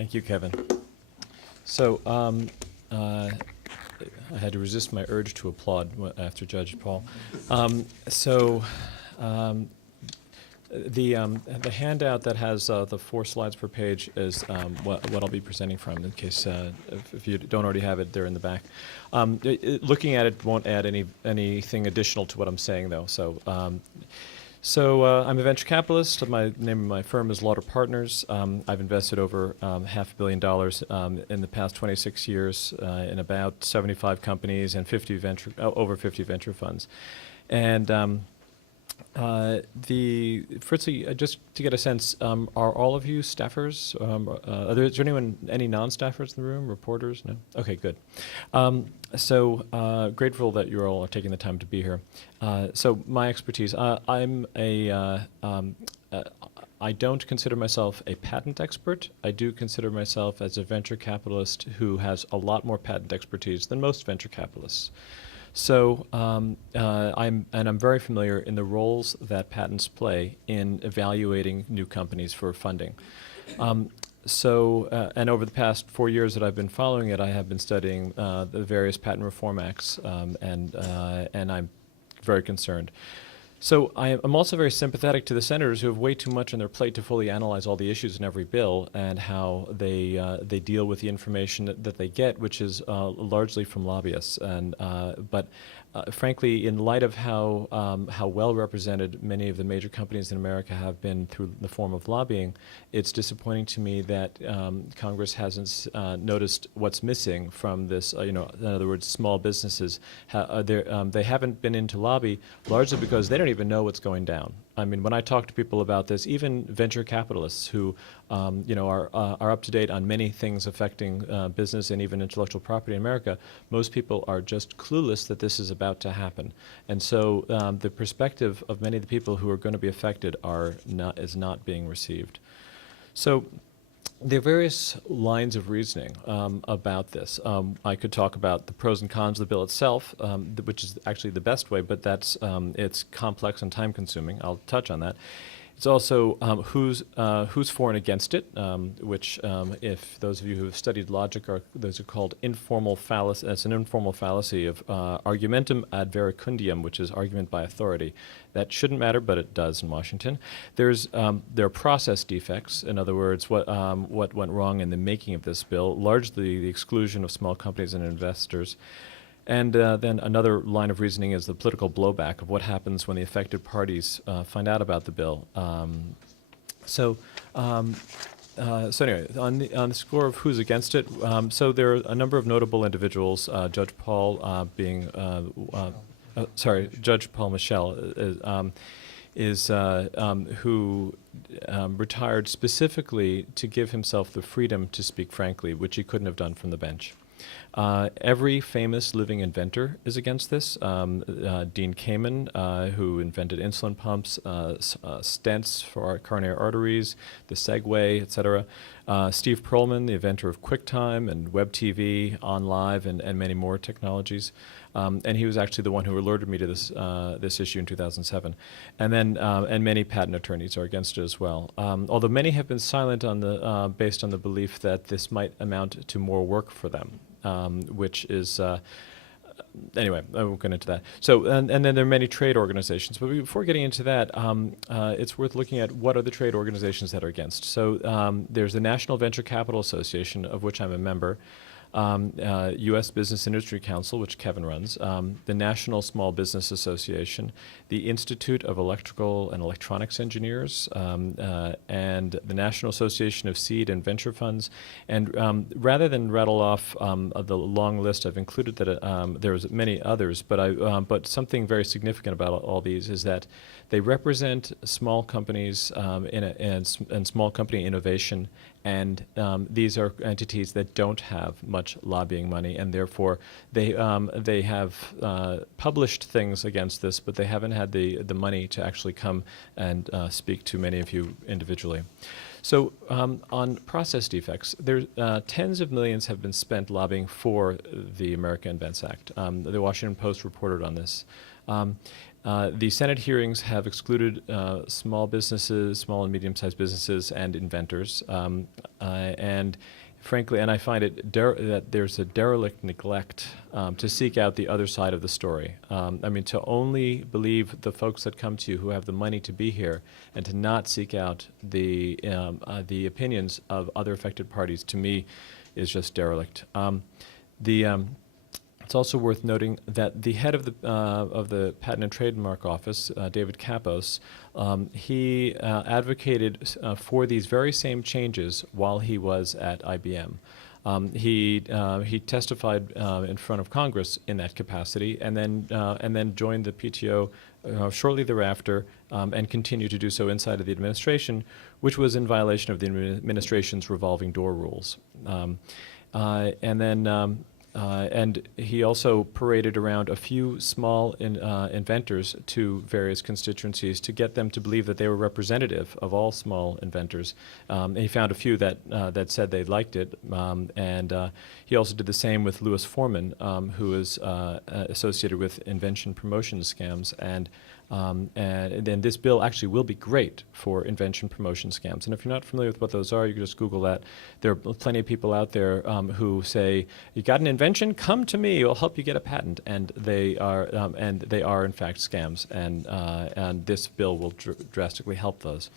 Thank you, Kevin. So I had to resist my urge to applaud after Judge Paul. The handout that has the 4 slides per page is what I'll be presenting from, in case if you don't already have it, they're in the back. Looking at it won't add anything additional to what I'm saying, though. So I'm a venture capitalist. The name of my firm is Lauder Partners. I've invested over $500 million in the past 26 years in about 75 companies and over 50 venture funds. And Fritzy, just to get a sense, are all of you staffers? Is there any non-staffers in the room? Reporters? No? Okay, good. Grateful that you all are taking the time to be here. So my expertise, I don't consider myself a patent expert. I do consider myself as a venture capitalist who has a lot more patent expertise than most venture capitalists. So I'm very familiar in the roles that patents play in evaluating new companies for funding. And over the past 4 years that I've been following it, I have been studying the various patent reform acts, and I'm very concerned. So I'm also very sympathetic to the senators who have way too much on their plate to fully analyze all the issues in every bill and how they deal with the information that they get, which is largely from lobbyists. But frankly, in light of how well represented many of the major companies in America have been through the form of lobbying, it's disappointing to me that Congress hasn't noticed what's missing from this. In other words, small businesses they haven't been into lobby largely because they don't even know what's going down. I mean, when I talk to people about this, even venture capitalists who are up to date on many things affecting business and even intellectual property in America, most people are just clueless that this is about to happen. And so the perspective of many of the people who are going to be affected is not being received. So there are various lines of reasoning about this. I could talk about the pros and cons of the bill itself, which is actually the best way, but it's complex and time-consuming. I'll touch on that. It's also who's for and against it, which, if those of you who have studied logic, those are called informal fallacy. It's an informal fallacy of argumentum ad verecundium, which is argument by authority. That shouldn't matter, but it does in Washington. There are process defects. In other words, what went wrong in the making of this bill, largely the exclusion of small companies and investors. And then another line of reasoning is the political blowback of what happens when the affected parties find out about the bill. So anyway, on the score of who's against it, so there are a number of notable individuals. Judge Paul Judge Paul Michel who retired specifically to give himself the freedom to speak frankly, which he couldn't have done from the bench. Every famous living inventor is against this. Dean Kamen, who invented insulin pumps, stents for our coronary arteries, the Segway, etc. Steve Perlman, the inventor of QuickTime and Web TV, OnLive, and many more technologies. And he was actually the one who alerted me to this issue in 2007. And then and many patent attorneys are against it as well. Although many have been silent on based on the belief that this might amount to more work for them. Which is, anyway, I won't get into that. So, and then there are many trade organizations. But before getting into that, it's worth looking at what are the trade organizations that are against. So there's the National Venture Capital Association, of which I'm a member, U.S. Business Industry Council, which Kevin runs, the National Small Business Association, the Institute of Electrical and Electronics Engineers, and the National Association of Seed and Venture Funds. And rather than rattle off the long list, I've included that there's many others, but something very significant about all these is that they represent small companies and small company innovation, and these are entities that don't have much lobbying money, and therefore they have published things against this, but they haven't had the money to actually come and speak to many of you individually. So on process defects, tens of millions have been spent lobbying for the America Invents Act. The Washington Post reported on this. The Senate hearings have excluded small businesses, small and medium-sized businesses, and inventors. And frankly, and I find it that there's a derelict neglect to seek out the other side of the story. I mean, to only believe the folks that come to you who have the money to be here, and to not seek out the opinions of other affected parties, to me, is just derelict. It's also worth noting that the head of the Patent and Trademark Office, David Kapos, he advocated for these very same changes while he was at IBM. He testified in front of Congress in that capacity, and then joined the PTO shortly thereafter, and continued to do so inside of the administration, which was in violation of the administration's revolving door rules. And he also paraded around a few small inventors to various constituencies to get them to believe that they were representative of all small inventors. And he found a few that said they liked it. And he also did the same with Louis Foreman, who is associated with invention promotion scams. And then this bill actually will be great for invention promotion scams. And if you're not familiar with what those are, you can just Google that. There are plenty of people out there who say, "You got an invention? Come to me. I'll help you get a patent." And they are in fact scams. And this bill will drastically help those.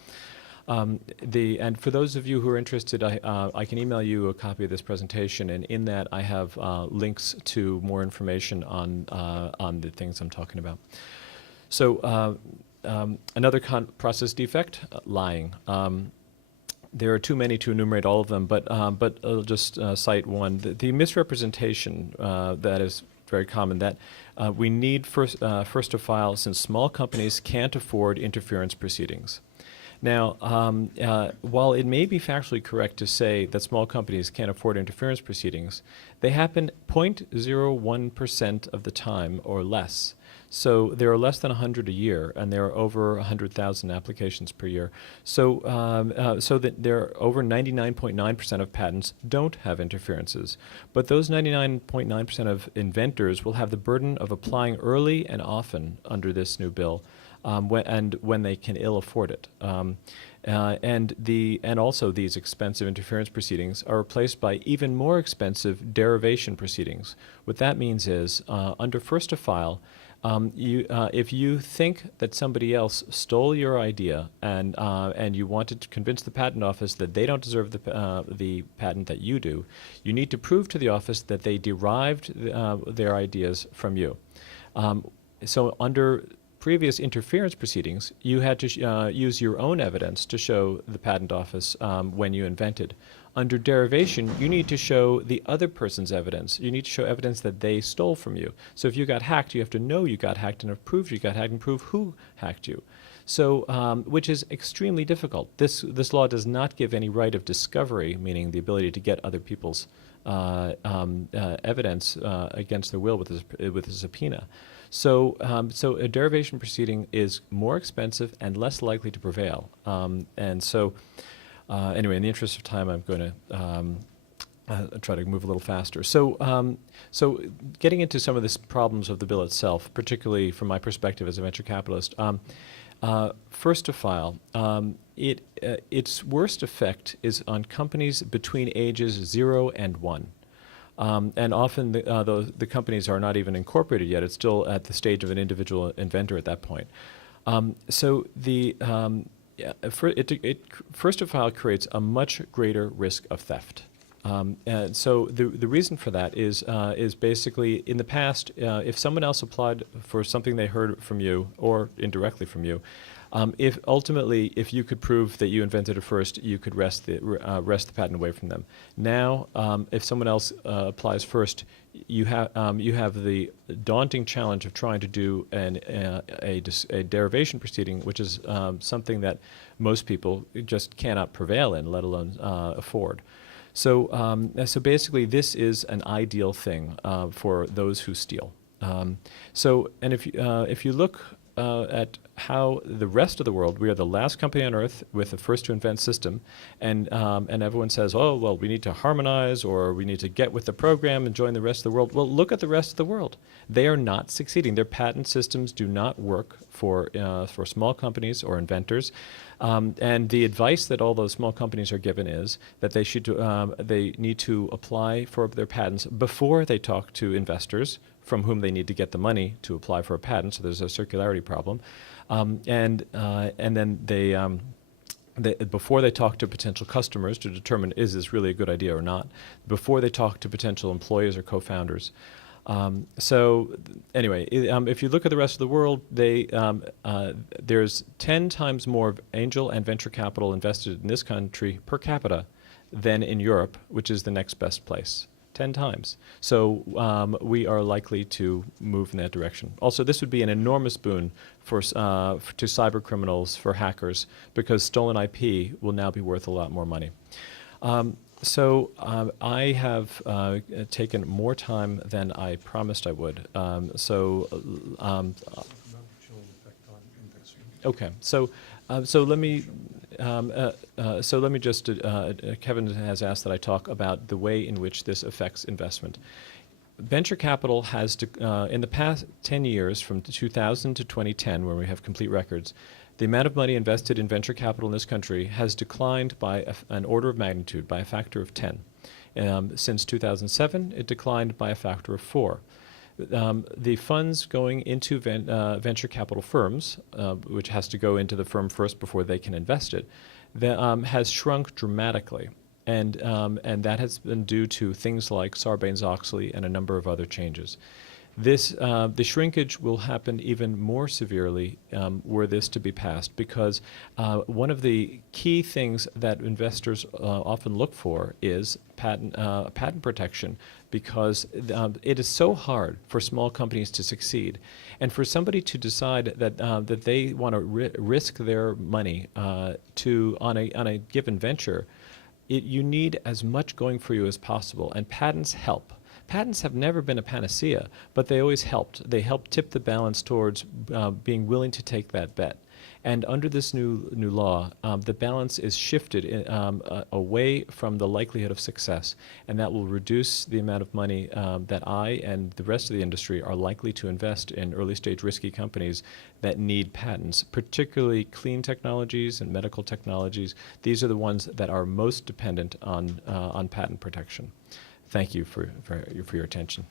And for those of you who are interested, I can email you a copy of this presentation, and in that I have links to more information on the things I'm talking about. So another process defect, lying. There are too many to enumerate all of them, but I'll just cite one. The misrepresentation that is very common, that we need first to file since small companies can't afford interference proceedings. Now, while it may be factually correct to say that small companies can't afford interference proceedings, they happen 0.01% of the time or less. So there are less than 100 a year, and there are over 100,000 applications per year. So that there are over 99.9% of patents don't have interferences. But those 99.9% of inventors will have the burden of applying early and often under this new bill, when they can ill afford it. And also these expensive interference proceedings are replaced by even more expensive derivation proceedings. What that means is, under first to file, if you think that somebody else stole your idea and you wanted to convince the patent office that they don't deserve the patent that you do, you need to prove to the office that they derived their ideas from you. So under previous interference proceedings, you had to use your own evidence to show the patent office when you invented. Under derivation, you need to show the other person's evidence. You need to show evidence that they stole from you. So if you got hacked, you have to know you got hacked and have proved you got hacked and prove who hacked you. So, which is extremely difficult. This law does not give any right of discovery, meaning the ability to get other people's evidence against their will with a subpoena. So a derivation proceeding is more expensive and less likely to prevail. Anyway, in the interest of time, I'm going to try to move a little faster. So getting into some of the problems of the bill itself, particularly from my perspective as a venture capitalist, first to file, its worst effect is on companies between ages 0 and 1. And often the companies are not even incorporated yet. It's still at the stage of an individual inventor at that point. First to file creates a much greater risk of theft. And so the reason for that is basically, in the past, if someone else applied for something they heard from you or indirectly from you, if you could prove that you invented it first, you could wrest the patent away from them. Now, if someone else applies first, you have the daunting challenge of trying to do a derivation proceeding, which is something that most people just cannot prevail in, let alone afford. So basically, this is an ideal thing for those who steal. And if you look at how the rest of the world, we are the last company on Earth with the first to invent system, and everyone says, oh, well, we need to harmonize, or we need to get with the program and join the rest of the world. Well, look at the rest of the world. They are not succeeding. Their patent systems do not work for small companies or inventors. And the advice that all those small companies are given is that they need to apply for their patents before they talk to investors, from whom they need to get the money to apply for a patent. So there's a circularity problem, and then before they talk to potential customers to determine is this really a good idea or not, before they talk to potential employees or co-founders. Anyway, if you look at the rest of the world, there's 10 times more angel and venture capital invested in this country per capita than in Europe, which is the next best place. 10 times. So we are likely to move in that direction. Also, this would be an enormous boon to cyber criminals, for hackers, because stolen IP will now be worth a lot more money. I have taken more time than I promised I would. Okay, so let me just, Kevin has asked that I talk about the way in which this affects investment. Venture capital has, in the past 10 years, from 2000 to 2010, where we have complete records, the amount of money invested in venture capital in this country has declined by an order of magnitude, by a factor of 10. Since 2007, it declined by a factor of 4. The funds going into venture capital firms, which has to go into the firm first before they can invest it, has shrunk dramatically. And that has been due to things like Sarbanes-Oxley and a number of other changes. The shrinkage will happen even more severely were this to be passed, because one of the key things that investors often look for is patent protection, because it is so hard for small companies to succeed, and for somebody to decide that they want to risk their money on a given venture. You need as much going for you as possible, and patents help. Patents have never been a panacea, but they always helped. They helped tip the balance towards being willing to take that bet. And under this new law, the balance is shifted away from the likelihood of success, and that will reduce the amount of money that I and the rest of the industry are likely to invest in early-stage risky companies that need patents, particularly clean technologies and medical technologies. These are the ones that are most dependent on patent protection. Thank you for your attention.